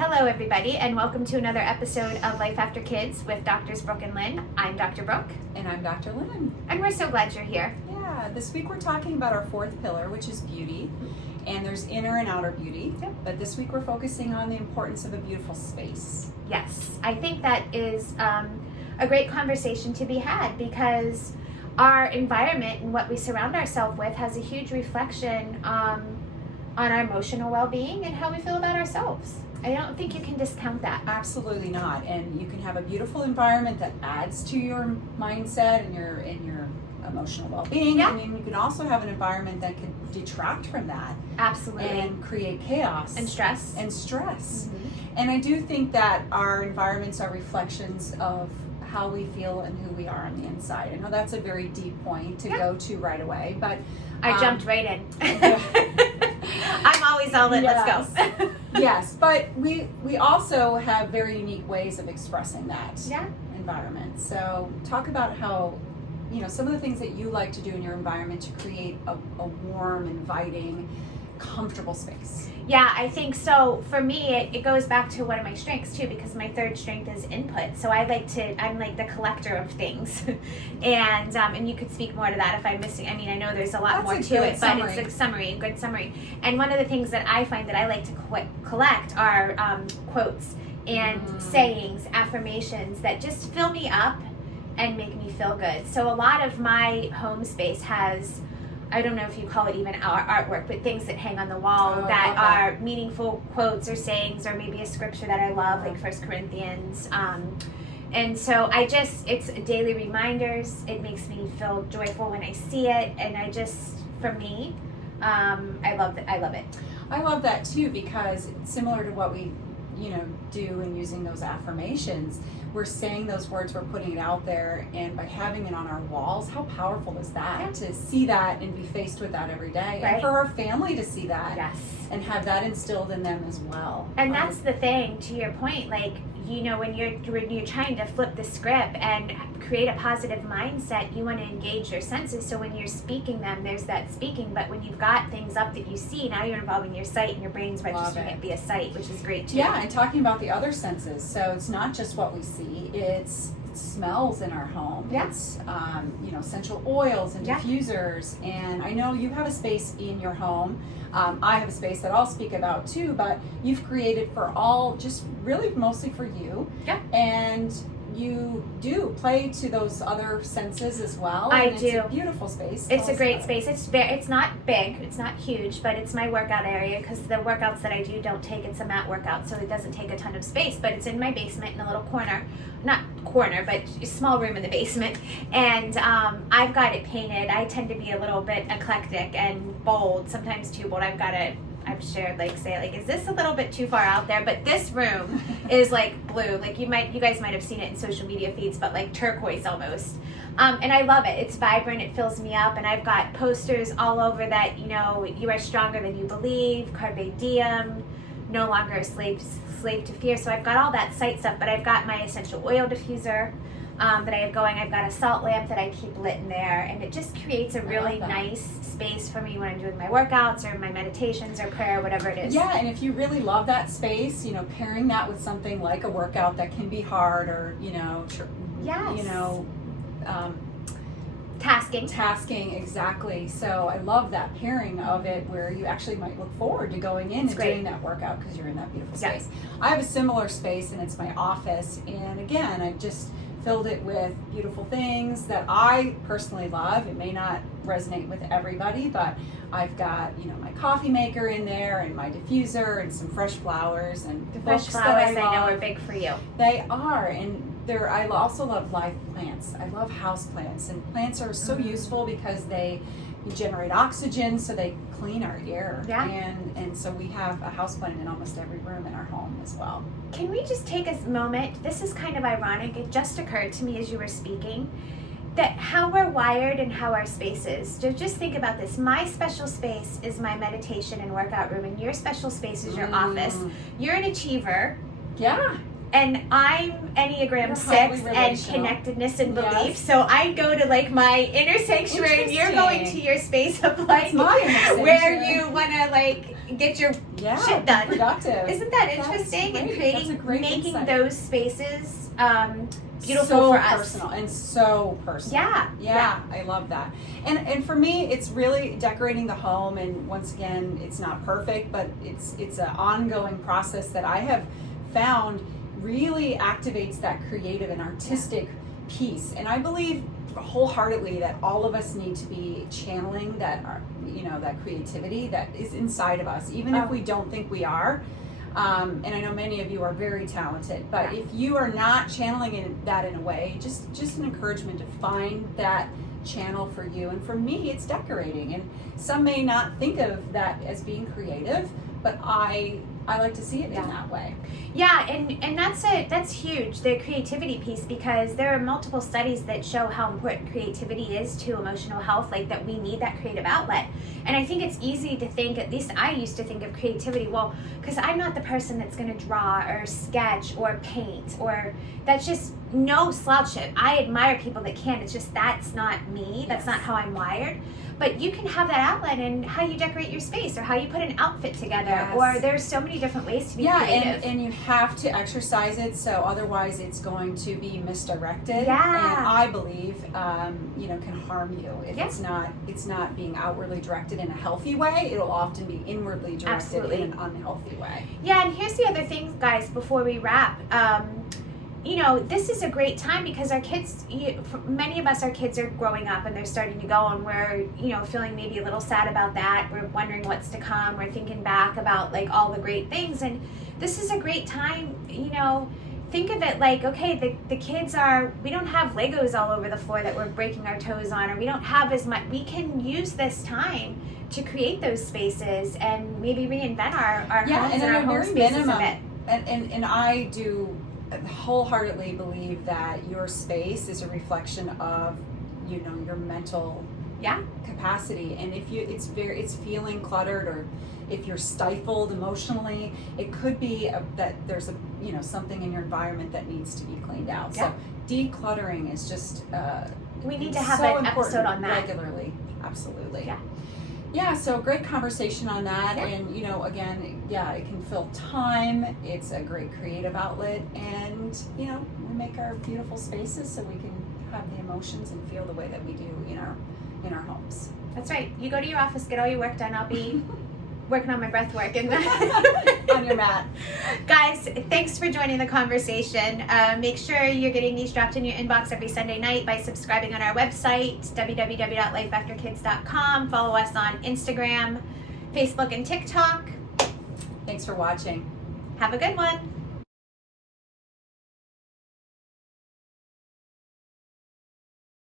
Hello, everybody, and welcome to another episode of Life After Kids with Doctors Brooke and Lynne. I'm Dr. Brooke. And I'm Dr. Lynne. And we're so glad you're here. Yeah, this week we're talking about our fourth pillar, which is beauty. And there's inner and outer beauty. Yep. But this week we're focusing on the importance of a beautiful space. Yes, I think that is a great conversation to be had because our environment and what we surround ourselves with has a huge reflection on our emotional well-being and how we feel about ourselves. I don't think you can discount that. Absolutely not. And you can have a beautiful environment that adds to your mindset and your emotional well-being. Yeah. I mean, you can also have an environment that can detract from that. Absolutely. And create chaos. And stress. Mm-hmm. And I do think that our environments are reflections of how we feel and who we are on the inside. I know that's a very deep point to go to right away, but I jumped right in. I'm always all in. Yes. Let's go. Yes, but we also have very unique ways of expressing that environment. So talk about how, some of the things that you like to do in your environment to create a warm, inviting, comfortable space. Yeah, I think so. For me, it goes back to one of my strengths too, because my third strength is input. So I'm like the collector of things, and you could speak more to that if I'm missing. I mean, I know there's a lot more to it, but it's a good summary. And one of the things that I find that I like to collect are quotes and sayings, affirmations that just fill me up and make me feel good. So a lot of my home space has, I don't know if you call it even our artwork, but things that hang on the wall that are meaningful quotes or sayings, or maybe a scripture that I love, like 1 Corinthians. And so it's daily reminders. It makes me feel joyful when I see it. And for me, I love it. I love that too, because it's similar to what we, do in using those affirmations. We're saying those words, we're putting it out there, and by having it on our walls, how powerful is that? To see that and be faced with that every day, and for our family to see that, and have that instilled in them as well. And that's the thing, to your point, like, when you're trying to flip the script and create a positive mindset, you want to engage your senses. So when you're speaking them, there's that speaking. But when you've got things up that you see, now you're involving your sight, and your brain's registering it via sight, which is great too. Yeah, and talking about the other senses. So it's not just what we see; it's smells in our home. It's essential oils and diffusers. And I know you have a space in your home. I have a space that I'll speak about too, but you've created for all, just really mostly for you. Yeah. And you do play to those other senses as well. It's a beautiful space. It's a great space. It's not big, it's not huge, but it's my workout area, because the workouts that I do don't take, it's a mat workout, so it doesn't take a ton of space, but it's in my basement in a little corner, not corner, but a small room in the basement, and I've got it painted. I tend to be a little bit eclectic and bold, sometimes too bold. I've shared, is this a little bit too far out there? But this room is like blue. Like you guys might have seen it in social media feeds, but like turquoise almost. And I love it. It's vibrant. It fills me up. And I've got posters all over that, you are stronger than you believe, carpe diem, no longer a slave to fear. So I've got all that sight stuff, but I've got my essential oil diffuser that I have going. I've got a salt lamp that I keep lit in there, and it just creates a really nice space for me when I'm doing my workouts or my meditations or prayer, whatever it is. Yeah, and if you really love that space, pairing that with something like a workout that can be hard, or tasking, exactly. So I love that pairing of it, where you actually might look forward to going in doing that workout because you're in that beautiful space. I have a similar space, and it's my office, and again, I've just filled it with beautiful things that I personally love. It may not resonate with everybody, but I've got, my coffee maker in there, and my diffuser, and some fresh flowers, and the fresh flowers I know are big for you. They are, and I also love live plants. I love house plants, and plants are so useful because they generate oxygen, so they clean our air. Yeah. And so we have a house plant in almost every room in our home as well. Can we just take a moment? This is kind of ironic. It just occurred to me as you were speaking that how we're wired and how our space is. So just think about this. My special space is my meditation and workout room, and your special space is your office. You're an achiever. Yeah. And I'm Enneagram 6 and connectedness and belief. So I go to my inner sanctuary, and you're going to your space of where you want to get your shit be done. productive. Isn't that interesting? And making insight. those spaces beautiful so for us. personal and so personal. Yeah, I love that. And for me, it's really decorating the home. And once again, it's not perfect, but it's an ongoing process that I have found really activates that creative and artistic piece. And I believe wholeheartedly that all of us need to be channeling that, that creativity that is inside of us, even if we don't think we are. And I know many of you are very talented, but if you are not channeling that in a way, just an encouragement to find that channel for you. And for me, it's decorating. And some may not think of that as being creative, but I like to see it in that way. Yeah, and that's huge, the creativity piece, because there are multiple studies that show how important creativity is to emotional health, like that we need that creative outlet. And I think it's easy to think, at least I used to think of creativity, well, because I'm not the person that's going to draw or sketch or paint, or that's just no slouch it. I admire people that can. It's just that's not me. That's not how I'm wired. But you can have that outlet in how you decorate your space or how you put an outfit together, or there's so many different ways to be creative. And you have to exercise it, so otherwise it's going to be misdirected. Yeah. And I believe, can harm you if it's not being outwardly directed in a healthy way. It'll often be inwardly directed in an unhealthy way. Yeah, and here's the other thing, guys, before we wrap. This is a great time because our kids, many of us, our kids are growing up and they're starting to go, and we're, feeling maybe a little sad about that. We're wondering what's to come. We're thinking back about like all the great things. And this is a great time, think of it like, okay, the kids we don't have Legos all over the floor that we're breaking our toes on, or we don't have as much. We can use this time to create those spaces and maybe reinvent our homes and our home spaces a bit. And I do wholeheartedly believe that your space is a reflection of your mental capacity. And if it's feeling cluttered, or if you're stifled emotionally, it could be that there's something in your environment that needs to be cleaned out. So decluttering is just we need to have an episode on that regularly. Absolutely. Yeah, so great conversation on that. And, again, it can fill time. It's a great creative outlet. And, we make our beautiful spaces so we can have the emotions and feel the way that we do in our homes. That's right. You go to your office, get all your work done. I'll be working on my breath work and on your mat. Guys, thanks for joining the conversation. Make sure you're getting these dropped in your inbox every Sunday night by subscribing on our website, www.lifeafterkids.com. Follow us on Instagram, Facebook, and TikTok. Thanks for watching. Have a good one.